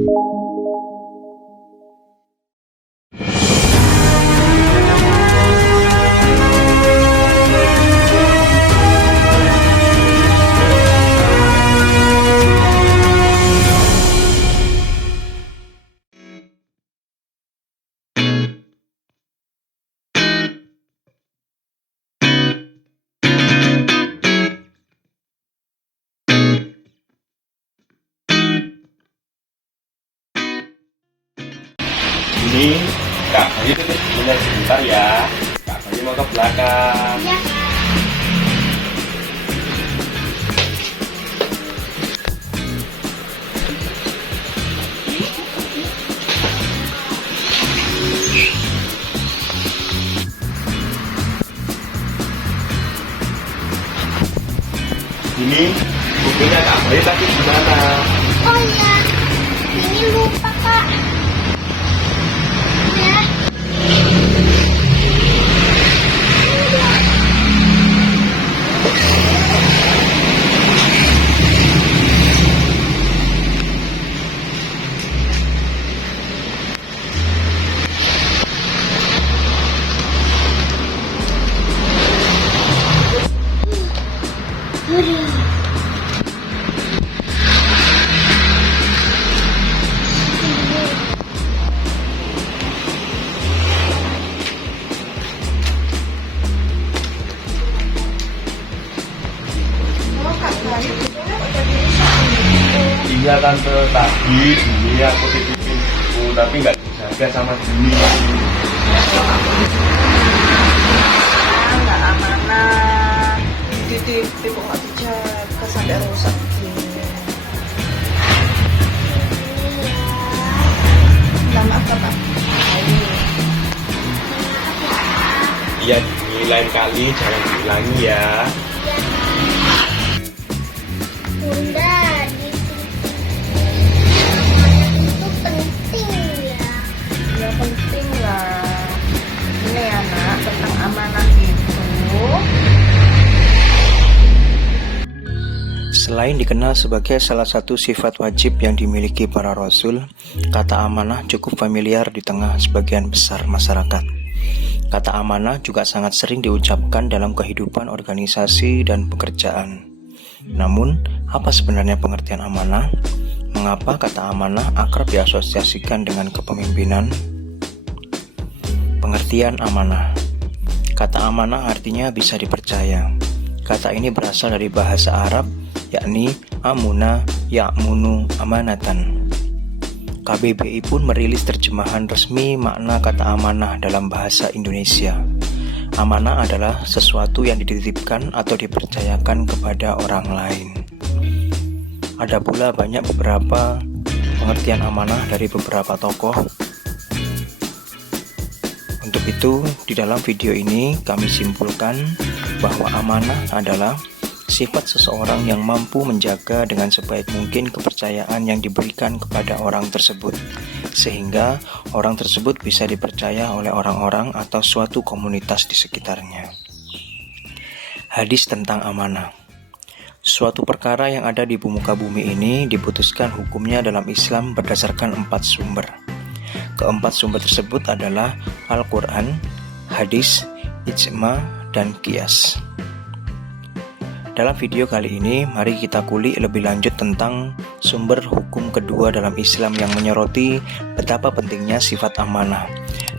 Ini Kak Bayu titip dulunya sebentar ya. Kak Bayu mau ke belakang. Iya. Ini bukunya Kak Bayu tadi gimana? Oh iya, ini lupa Kak. Ya. Iya tante, tadi ini aku titipin buku tapi nggak dijaga sama Juni. Nggak amanah, dititip kok nggak dijaga sampai rusak gini. Nama apa Pak? Iya Juni, lain kali jangan diulangi ya. Bunda, itu penting ya. Ya penting lah. Ini ya nak, tentang amanah itu. Selain dikenal sebagai salah satu sifat wajib yang dimiliki para rasul, kata amanah cukup familiar di tengah sebagian besar masyarakat. Kata amanah juga sangat sering diucapkan dalam kehidupan organisasi dan pekerjaan. Namun, apa sebenarnya pengertian amanah? Mengapa kata amanah akrab diasosiasikan dengan kepemimpinan? Pengertian amanah. Kata amanah artinya bisa dipercaya. Kata ini berasal dari bahasa Arab, yakni amuna, ya'munu, amanatan. KBBI pun merilis terjemahan resmi makna kata amanah dalam bahasa Indonesia. Amanah adalah sesuatu yang dititipkan atau dipercayakan kepada orang lain. Ada pula banyak beberapa pengertian amanah dari beberapa tokoh. Untuk itu, di dalam video ini kami simpulkan bahwa amanah adalah sifat seseorang yang mampu menjaga dengan sebaik mungkin kepercayaan yang diberikan kepada orang tersebut, sehingga orang tersebut bisa dipercaya oleh orang-orang atau suatu komunitas di sekitarnya. Hadis tentang amanah. Suatu perkara yang ada di muka bumi ini diputuskan hukumnya dalam Islam berdasarkan 4 sumber. Keempat sumber tersebut adalah Al-Quran, hadis, ijma, dan qiyas. Dalam video kali ini, mari kita kulik lebih lanjut tentang sumber hukum kedua dalam Islam yang menyoroti betapa pentingnya sifat amanah,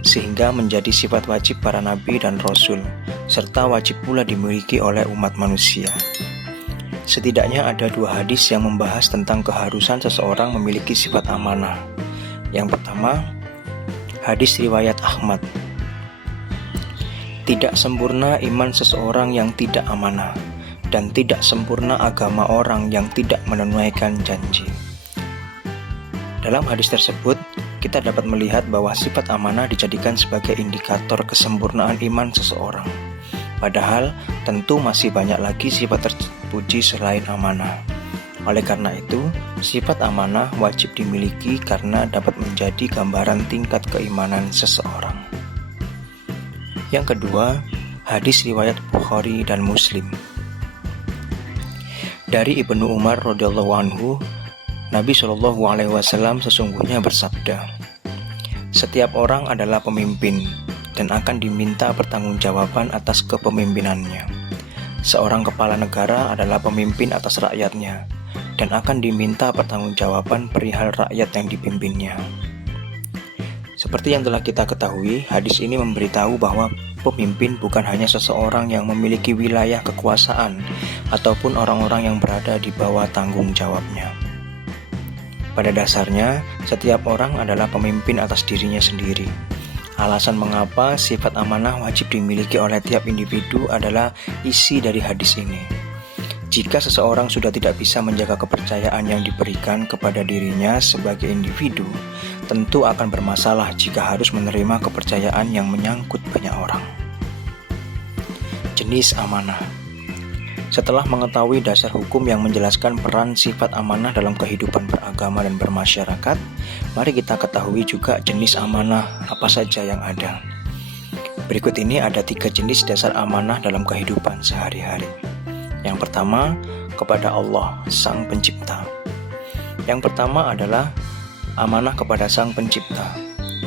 sehingga menjadi sifat wajib para nabi dan rasul, serta wajib pula dimiliki oleh umat manusia. Setidaknya ada 2 hadis yang membahas tentang keharusan seseorang memiliki sifat amanah. Yang pertama, hadis riwayat Ahmad. Tidak sempurna iman seseorang yang tidak amanah, dan tidak sempurna agama orang yang tidak menunaikan janji. Dalam hadis tersebut, kita dapat melihat bahwa sifat amanah dijadikan sebagai indikator kesempurnaan iman seseorang. Padahal, tentu masih banyak lagi sifat terpuji selain amanah. Oleh karena itu, sifat amanah wajib dimiliki karena dapat menjadi gambaran tingkat keimanan seseorang. Yang kedua, hadis riwayat Bukhari dan Muslim. Dari Ibnu Umar radhiyallahu anhu, Nabi Shallallahu Alaihi Wasallam sesungguhnya bersabda, setiap orang adalah pemimpin dan akan diminta pertanggungjawaban atas kepemimpinannya. Seorang kepala negara adalah pemimpin atas rakyatnya dan akan diminta pertanggungjawaban perihal rakyat yang dipimpinnya. Seperti yang telah kita ketahui, hadis ini memberitahu bahwa pemimpin bukan hanya seseorang yang memiliki wilayah kekuasaan ataupun orang-orang yang berada di bawah tanggung jawabnya. Pada dasarnya, setiap orang adalah pemimpin atas dirinya sendiri. Alasan mengapa sifat amanah wajib dimiliki oleh tiap individu adalah isi dari hadis ini. Jika seseorang sudah tidak bisa menjaga kepercayaan yang diberikan kepada dirinya sebagai individu, tentu akan bermasalah jika harus menerima kepercayaan yang menyangkut banyak orang. Jenis amanah. Setelah mengetahui dasar hukum yang menjelaskan peran sifat amanah dalam kehidupan beragama dan bermasyarakat, mari kita ketahui juga jenis amanah apa saja yang ada. Berikut ini ada 3 jenis dasar amanah dalam kehidupan sehari-hari. Yang pertama, kepada Allah, Sang Pencipta. Yang pertama adalah amanah kepada Sang Pencipta,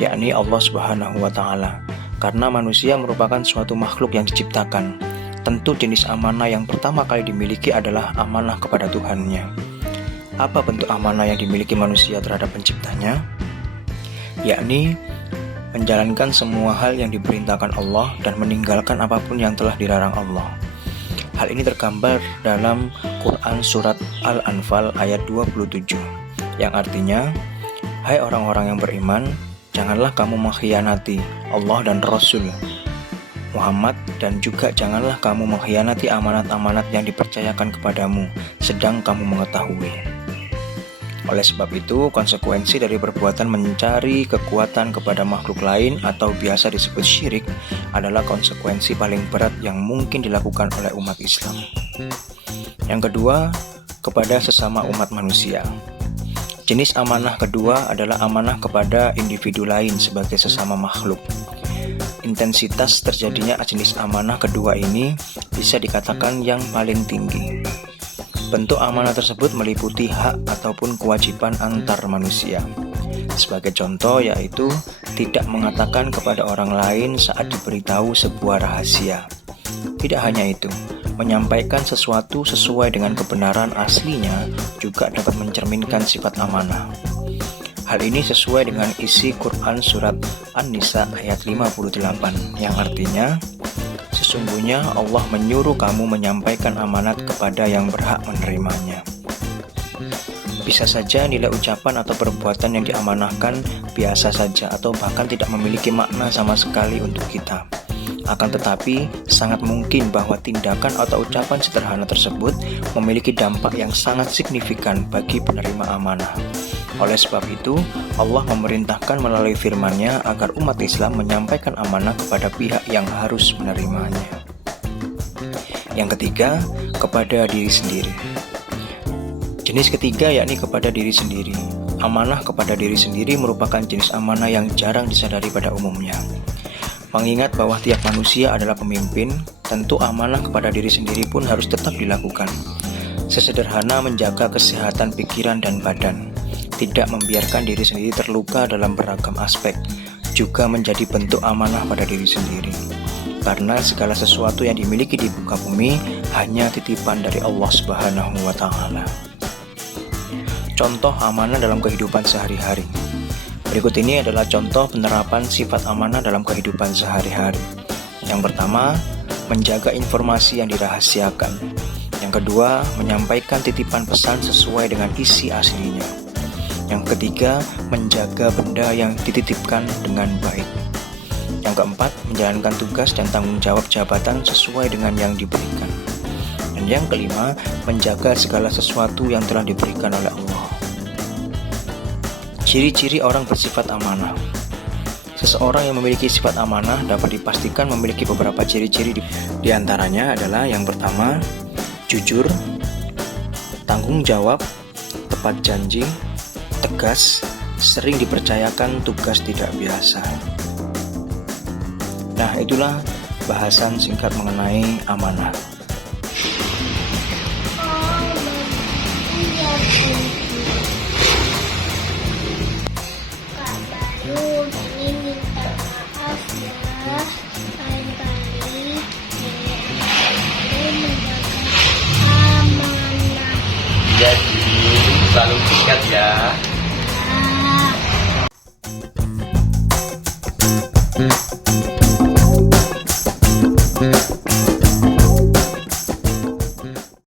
yakni Allah Subhanahu wa Ta'ala. Karena manusia merupakan suatu makhluk yang diciptakan, tentu jenis amanah yang pertama kali dimiliki adalah amanah kepada Tuhannya. Apa bentuk amanah yang dimiliki manusia terhadap penciptanya? Yakni menjalankan semua hal yang diperintahkan Allah dan meninggalkan apapun yang telah dilarang Allah. Hal ini tergambar dalam Quran Surat Al-Anfal ayat 27, yang artinya, hai orang-orang yang beriman, janganlah kamu mengkhianati Allah dan Rasul Muhammad, dan juga janganlah kamu mengkhianati amanat-amanat yang dipercayakan kepadamu, sedang kamu mengetahui. Oleh sebab itu, konsekuensi dari perbuatan mencari kekuatan kepada makhluk lain atau biasa disebut syirik adalah konsekuensi paling berat yang mungkin dilakukan oleh umat Islam. Yang kedua, kepada sesama umat manusia. Jenis amanah kedua adalah amanah kepada individu lain sebagai sesama makhluk. Intensitas terjadinya jenis amanah kedua ini bisa dikatakan yang paling tinggi. Bentuk amanah tersebut meliputi hak ataupun kewajiban antar manusia. Sebagai contoh yaitu tidak mengatakan kepada orang lain saat diberitahu sebuah rahasia. Tidak hanya itu, menyampaikan sesuatu sesuai dengan kebenaran aslinya juga dapat mencerminkan sifat amanah. Hal ini sesuai dengan isi Quran Surat An-Nisa ayat 58, yang artinya, sesungguhnya Allah menyuruh kamu menyampaikan amanat kepada yang berhak menerimanya. Bisa saja nilai ucapan atau perbuatan yang diamanahkan biasa saja atau bahkan tidak memiliki makna sama sekali untuk kita. Akan tetapi, sangat mungkin bahwa tindakan atau ucapan sederhana tersebut memiliki dampak yang sangat signifikan bagi penerima amanah. Oleh sebab itu, Allah memerintahkan melalui firman-Nya agar umat Islam menyampaikan amanah kepada pihak yang harus menerimanya. Yang ketiga, kepada diri sendiri. Jenis ketiga yakni kepada diri sendiri. Amanah kepada diri sendiri merupakan jenis amanah yang jarang disadari pada umumnya. Mengingat bahwa tiap manusia adalah pemimpin, tentu amanah kepada diri sendiri pun harus tetap dilakukan. Sesederhana menjaga kesehatan pikiran dan badan, tidak membiarkan diri sendiri terluka dalam beragam aspek, juga menjadi bentuk amanah pada diri sendiri. Karena segala sesuatu yang dimiliki di muka bumi hanya titipan dari Allah Subhanahu wa Ta'ala. Contoh amanah dalam kehidupan sehari-hari. Berikut ini adalah contoh penerapan sifat amanah dalam kehidupan sehari-hari. Yang pertama, menjaga informasi yang dirahasiakan. Yang kedua, menyampaikan titipan pesan sesuai dengan isi aslinya. Yang ketiga, menjaga benda yang dititipkan dengan baik. Yang keempat, menjalankan tugas dan tanggung jawab jabatan sesuai dengan yang diberikan. Dan yang kelima, menjaga segala sesuatu yang telah diberikan oleh Allah. Ciri-ciri orang bersifat amanah. Seseorang yang memiliki sifat amanah dapat dipastikan memiliki beberapa ciri-ciri. Di antaranya adalah yang pertama, jujur, tanggung jawab, tepat janji, tegas, sering dipercayakan tugas tidak biasa. Nah, itulah bahasan singkat mengenai amanah. ini selalu ingat ya. Ah.